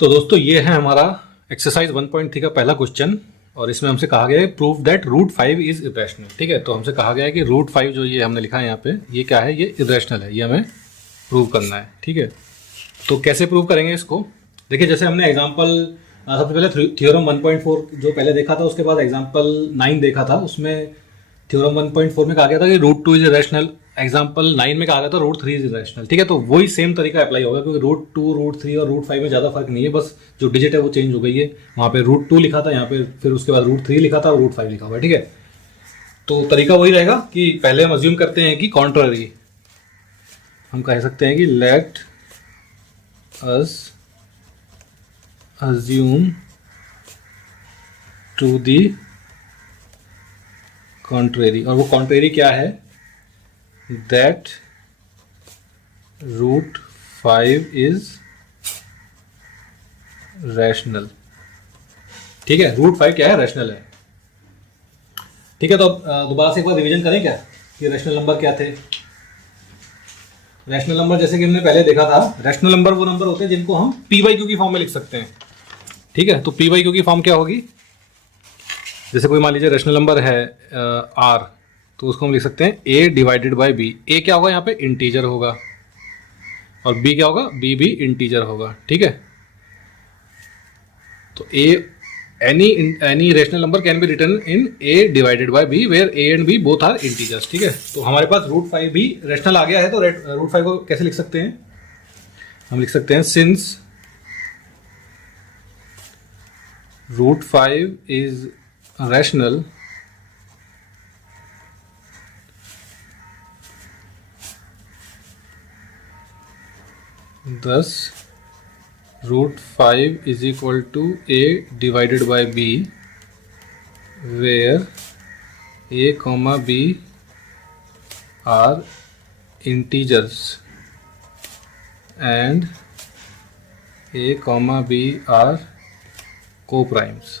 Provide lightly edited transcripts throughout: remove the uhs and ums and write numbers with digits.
तो दोस्तों ये है हमारा एक्सरसाइज 1.3 का पहला क्वेश्चन और इसमें हमसे कहा गया है prove that root 5 is irrational. ठीक है, तो हमसे कहा गया है कि रूट 5 जो ये हमने लिखा है यहाँ पे, ये क्या है, ये इरेशनल है, ये हमें प्रूव करना है। ठीक है, तो कैसे प्रूव करेंगे इसको? देखिए, जैसे हमने एग्जाम्पल सबसे पहले थ्योरम 1.4 जो पहले देखा था, उसके बाद एग्जाम्पल 9 देखा था। उसमें थ्योरम 1.4 में कहा गया था कि रूट 2 इज इरेशनल, एग्जाम्पल 9 में कहा गया था रूट 3 इज इरेशनल। ठीक है, तो वही सेम तरीका अप्लाई होगा, क्योंकि रूट 2, रूट 3 और रूट 5 में ज़्यादा फर्क नहीं है, बस जो डिजिट है वो चेंज हो गई है। वहाँ पे रूट 2 लिखा था, यहाँ पे फिर उसके बाद रूट 3 लिखा था और रूट 5 लिखा हुआ है। ठीक है, तो तरीका वही रहेगा कि पहले हम अज्यूम करते हैं कि कॉन्ट्ररी, हम कह सकते हैं कि let us assume to the contrary, और वो कॉन्ट्रेरी क्या है, दैट रूट 5 इज रैशनल। ठीक है, रूट 5 क्या है, रैशनल है। ठीक है, तो अब दोबारा से एक बार रिवीजन करें क्या कि रैशनल नंबर क्या थे। रैशनल नंबर जैसे कि हमने पहले देखा था, रैशनल नंबर वो नंबर होते हैं जिनको हम पी बाई क्यू की फॉर्म में लिख सकते हैं। ठीक है, तो पी बाई क्यू की फॉर्म क्या होगी, जैसे कोई मान लीजिए रैशनल नंबर है आर, तो उसको हम लिख सकते हैं ए डिवाइडेड बाई बी। ए क्या होगा यहाँ पे, इंटीजर होगा, और बी क्या होगा, बी भी इंटीजर होगा। ठीक है, तो a any rational number can be written in a divided by b where a and b both are integers. ठीक है, तो हमारे पास रूट 5 भी रैशनल आ गया है, तो रूट 5 को कैसे लिख सकते हैं, हम लिख सकते हैं since root 5 is rational, thus root 5 is equal to a divided by b where a comma b are integers and a comma b are co-primes।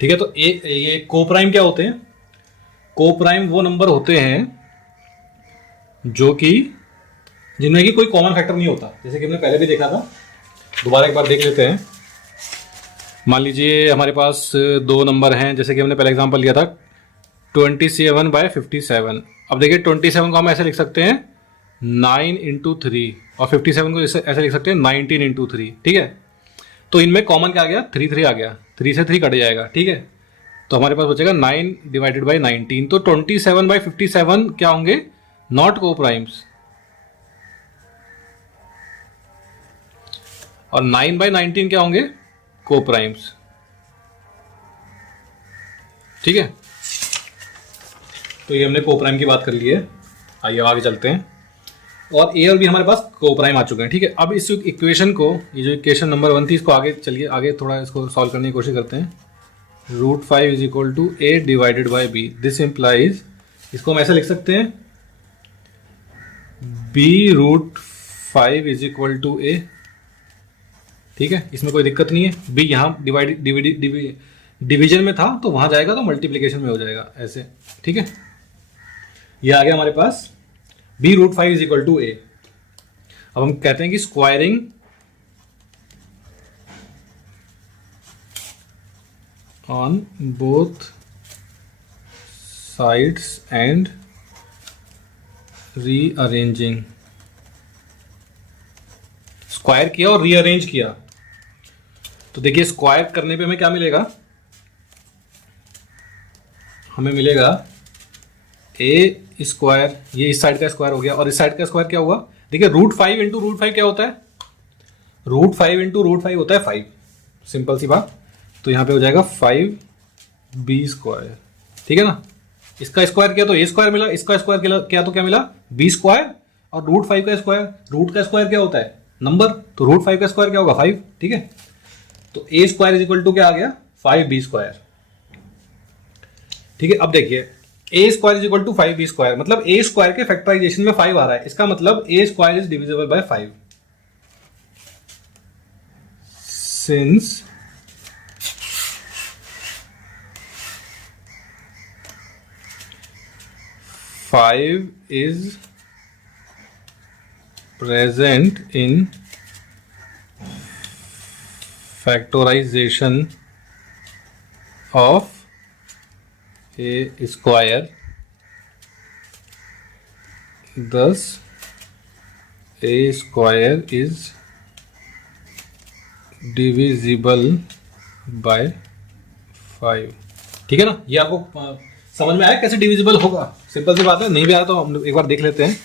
ठीक है, तो ये कोप्राइम क्या होते हैं, कोप्राइम वो नंबर होते हैं जो कि जिनमें कि कोई कॉमन फैक्टर नहीं होता, जैसे कि हमने पहले भी देखा था। दोबारा एक बार देख लेते हैं। मान लीजिए हमारे पास दो नंबर हैं, जैसे कि हमने पहले एग्जांपल लिया था 27/57। अब देखिए 27 को हम ऐसे लिख सकते हैं 9 इंटू 3, और 57 को ऐसे लिख सकते हैं 19 इंटू 3। ठीक है, तो इनमें कॉमन क्या आ गया, 3 आ गया, 3 से 3 कट जाएगा। ठीक है, तो हमारे पास बचेगा 9 डिवाइडेड बाई 19, तो 27/57 क्या होंगे, नॉट को प्राइम्स, और 9/19 क्या होंगे, को प्राइम्स। ठीक है, तो ये हमने को प्राइम की बात कर ली है। आइए आगे चलते हैं, और ए और बी हमारे पास को प्राइम आ चुके हैं। ठीक है, अब इस इक्वेशन को, ये जो इक्वेशन नंबर 1 थी, इसको आगे चलिए आगे थोड़ा इसको सॉल्व करने की कोशिश करते हैं। Root 5 is equal to a divided by b, this implies, इसको हम ऐसे लिख सकते हैं b root 5 is equal to a. ठीक है, इसमें कोई दिक्कत नहीं है, बी यहाँ डिवीजन में था तो वहां जाएगा तो मल्टीप्लीकेशन में हो जाएगा ऐसे। ठीक है, ये आ गया हमारे पास b root 5 is equal to a. अब हम कहते हैं कि squaring on both sides and rearranging, square किया और रीअरेंज किया, तो देखिए स्क्वायर करने पे हमें क्या मिलेगा, हमें मिलेगा ए स्क्वायर, ये इस साइड का स्क्वायर हो गया, और इस साइड का स्क्वायर क्या हुआ, देखिए रूट 5 इंटू रूट 5 क्या होता है, रूट 5 इंटू रूट 5 होता है 5, सिंपल सी बात। तो यहां पे हो जाएगा 5b स्क्वायर। ठीक है ना, इसका स्क्वायर किया तो ए स्क्वायर मिला, इसका स्क्वायर किया तो क्या मिला, बी स्क्वायर, और रूट 5 का स्क्वायर, रूट का स्क्वायर क्या होता है, नंबर, तो रूट 5 का स्क्वायर क्या होगा, 5। ठीक है, तो a square is equal to क्या आ गया, 5b स्क्वायर। ठीक है, अब देखिए a square is equal to 5b square, मतलब ए स्क्वायर के फैक्टराइजेशन में 5 आ रहा है, इसका मतलब a square is divisible by 5, since five is present in factorization of a square, thus a square is divisible by 5। ठीक है ना, ये आपको समझ में आया कैसे डिविजिबल होगा? सिंपल सी बात है, नहीं भी आया तो हम एक बार देख लेते हैं।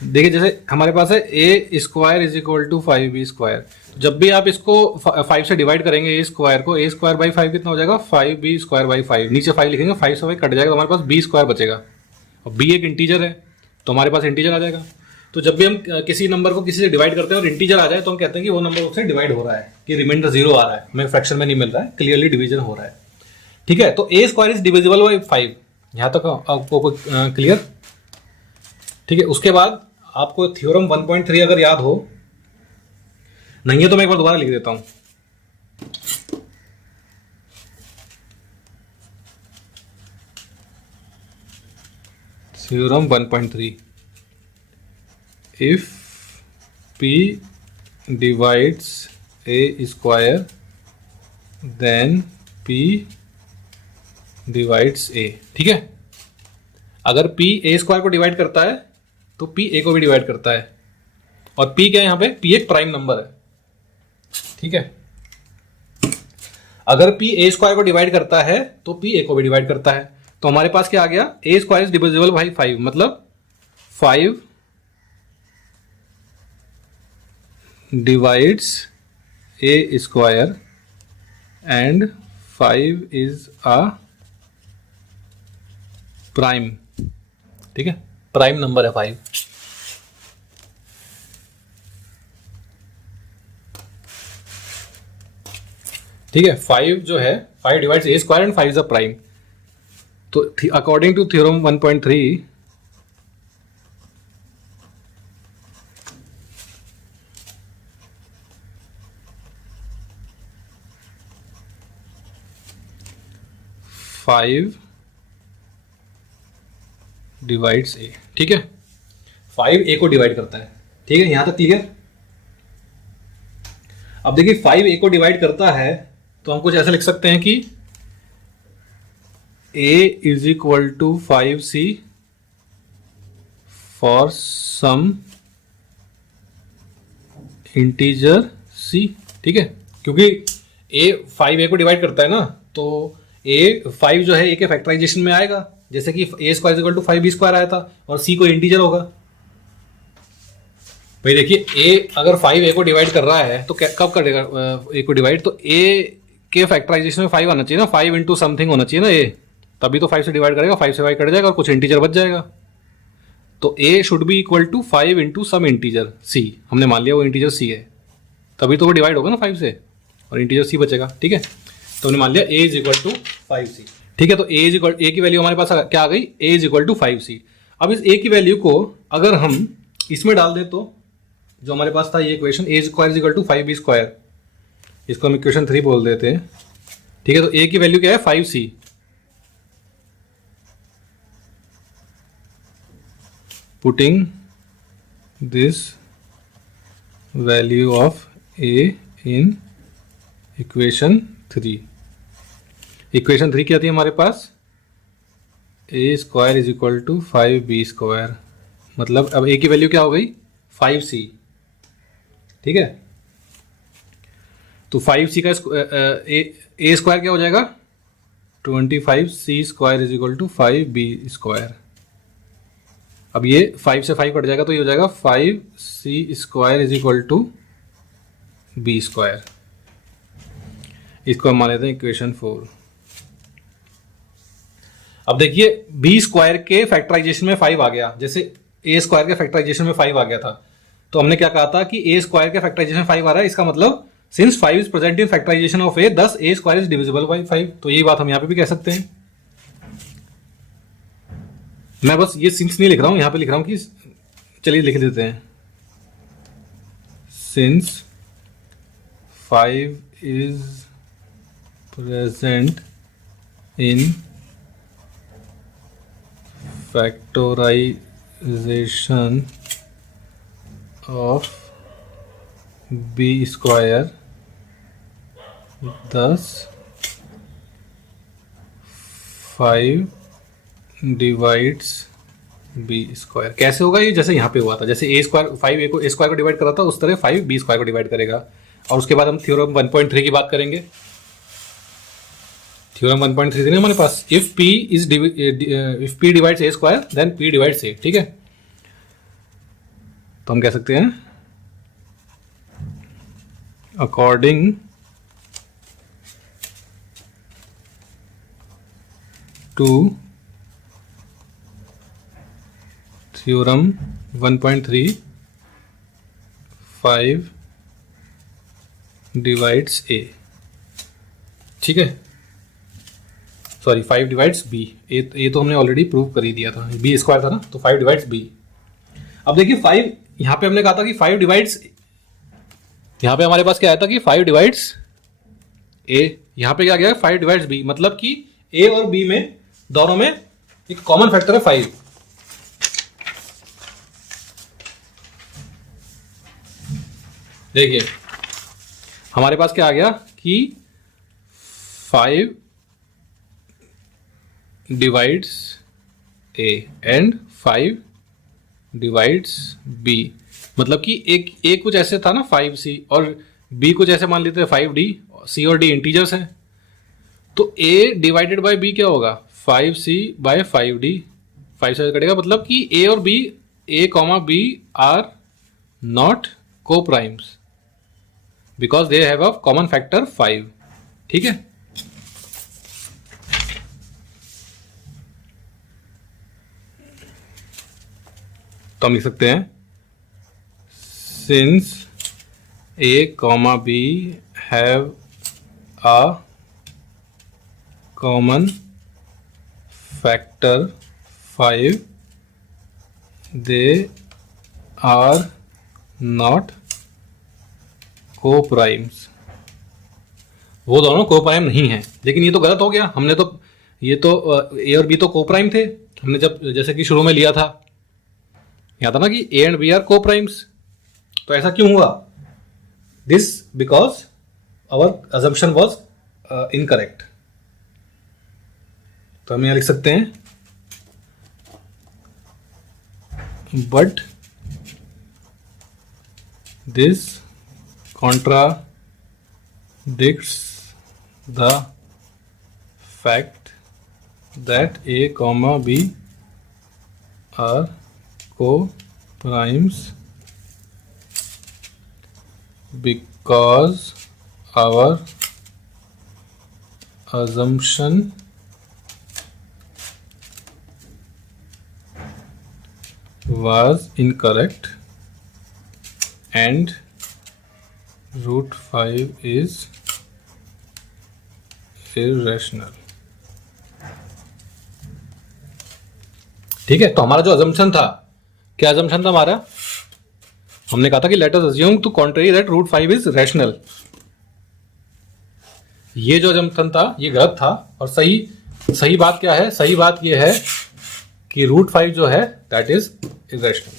देखिए जैसे हमारे पास है a square is equal to 5b²। जब भी आप इसको 5 से डिवाइड करेंगे ए स्क्वायर को, a स्क्वायर बाई 5 कितना हो जाएगा? 5b² by 5। नीचे 5 लिखेंगे, 5 से 5 कट जाएगा तो हमारे पास b² बचेगा, और b एक इंटीजर है तो हमारे पास इंटीजर आ जाएगा। तो जब भी हम किसी नंबर को किसी से डिवाइड करते हैं और इंटीजर आ जाए तो हम कहते हैं कि वो नंबर उससे डिवाइड हो रहा है, कि रिमाइंडर 0 आ रहा है, हमें फ्रैक्शन में नहीं मिल रहा है, क्लियरली डिवीजन हो रहा है। ठीक है, तो a square is divisible by 5, यहां तक आपको क्लियर? ठीक है, उसके बाद आपको थ्योरम 1.3 अगर याद हो, नहीं है तो मैं एक बार दोबारा लिख देता हूं। Theorem 1.3, if P divides a square then P divides a। ठीक है, अगर P a स्क्वायर को डिवाइड करता है तो P a को भी डिवाइड करता है, और P क्या है यहाँ पे? P एक प्राइम नंबर है। ठीक है, अगर P a स्क्वायर को डिवाइड करता है तो P a को भी डिवाइड करता है, तो हमारे पास क्या आ गया? a square is divisible by 5, मतलब 5 divides a square and 5 is a prime. ठीक है, प्राइम नंबर है 5। ठीक है, 5 जो है 5 divides a square and 5 is a prime. तो according to theorem 1.3 5 divides a। ठीक है, 5 a को डिवाइड करता है। ठीक है, यहां तक क्लियर? अब देखिए 5 a को डिवाइड करता है तो हम कुछ ऐसा लिख सकते हैं कि a is equal to 5c for some integer c। ठीक है, क्योंकि a 5a को डिवाइड करता है ना, तो a 5 जो है a के फैक्टराइजेशन में आएगा, जैसे कि a square is equal to 5b² आया था, और c को इंटीजर होगा। भाई देखिए a अगर 5a को डिवाइड कर रहा है तो कब करेगा a को डिवाइड? तो a के फैक्टराइजेशन में 5 आना चाहिए ना, 5 इंटू समथिंग होना चाहिए ना a, तभी तो 5 से डिवाइड करेगा, 5 से 5 कट जाएगा और कुछ इंटीजर बच जाएगा। तो a should be equal to 5 into some integer c, हमने मान लिया वो इंटीजर c है, तभी तो वो डिवाइड होगा ना 5 से, और इंटीजर c बचेगा। ठीक है, तो हमने मान लिया a is equal to 5c। ठीक है, तो a की वैल्यू हमारे पास क्या आ गई? a is equal to 5c। अब इस a की वैल्यू को अगर हम इसमें डाल दें तो जो हमारे पास था ये equation, a square is equal to 5b², इसको हम इक्वेशन 3 बोल देते हैं। ठीक है, तो a की वैल्यू क्या है? 5c। Putting this value of a in equation 3। Equation 3 क्या थी हमारे पास? a square is equal to 5b², मतलब अब a की वैल्यू क्या हो गई? 5c। ठीक है, तो 5c का a स्क्वायर क्या हो जाएगा? 25c square is equal to 5b²। अब ये 5 से 5 कट जाएगा तो ये हो जाएगा 5c square is equal to b²। इसको हम मान लेते हैं इक्वेशन 4। अब देखिए b² के फैक्टराइजेशन में 5 आ गया, जैसे a स्क्वायर के फैक्टराइजेशन में 5 आ गया था, तो हमने क्या कहा था कि a स्क्वायर के फैक्टराइजेशन में 5 आ रहा है, इसका मतलब since 5 is present in factorization of a, thus a square is divisible by 5। तो यही बात हम यहां पे भी कह सकते हैं। मैं बस ये सिंस नहीं लिख रहा हूं, यहां पे लिख रहा हूं कि चलिए लिख देते हैं, since 5 is present in factorization of b square 10 5 divides b square. कैसे होगा ये? जैसे यहाँ पे हुआ था, जैसे ए स्क्वायर 5 ए को ए स्क्वायर को डिवाइड करा था, उस तरह 5 बी स्क्वायर को डिवाइड करेगा। और उसके बाद हम थ्योरम 1.3 की बात करेंगे। थ्योरम 1.3 थी ना हमारे पास, if p divides a square then p divides a. ठीक है, तो हम कह सकते हैं according to theorem 1.3 5 divides a. ठीक है, सॉरी 5 डिवाइड्स बी। ए तो हमने ऑलरेडी प्रूव कर ही दिया था, बी स्क्वायर था ना, तो 5 डिवाइड्स बी। अब देखिए 5 यहां पे हमने कहा था कि 5 डिवाइड्स, यहां पे हमारे पास क्या आया था कि 5 डिवाइड्स ए। यहां पे क्या गया 5 डिवाइड्स बी, मतलब कि ए और बी में दोनों में एक कॉमन फैक्टर है 5। देखिए हमारे पास क्या आ गया कि 5 divides a and 5 divides b, मतलब कि एक ए कुछ ऐसे था ना 5c, और बी कुछ ऐसे मान लेते हैं 5d। सी और डी इंटीजर्स हैं, तो ए डिवाइडेड बाय बी क्या होगा 5c बाय 5d। 5 से कटेगा, मतलब कि ए और b, a comma b are not coprimes because they have a common factor 5। ठीक है, तो हम लिख सकते हैं since a comma b have a common factor 5 they are not coprimes. वो दोनों को प्राइम नहीं है। लेकिन ये तो गलत हो गया, हमने तो ये तो ए और बी तो को प्राइम थे, हमने जब जैसे कि शुरू में लिया था, याद था ना कि a and b are coprimes. तो ऐसा क्यों हुआ? This because our assumption was incorrect. तो हम यहां लिख सकते हैं but this contradicts the fact that a comma b are co-primes because our assumption was incorrect and root 5 is irrational। ठीक है, तो हमारा जो अजम्पशन था, क्या अजम्पशन था हमारा? हमने कहा था कि let us assume to contrary that root 5 is rational. ये जो अजम्पशन था ये गलत था, और सही बात क्या है? सही बात ये है कि रूट 5 जो है दैट इज इररेशनल।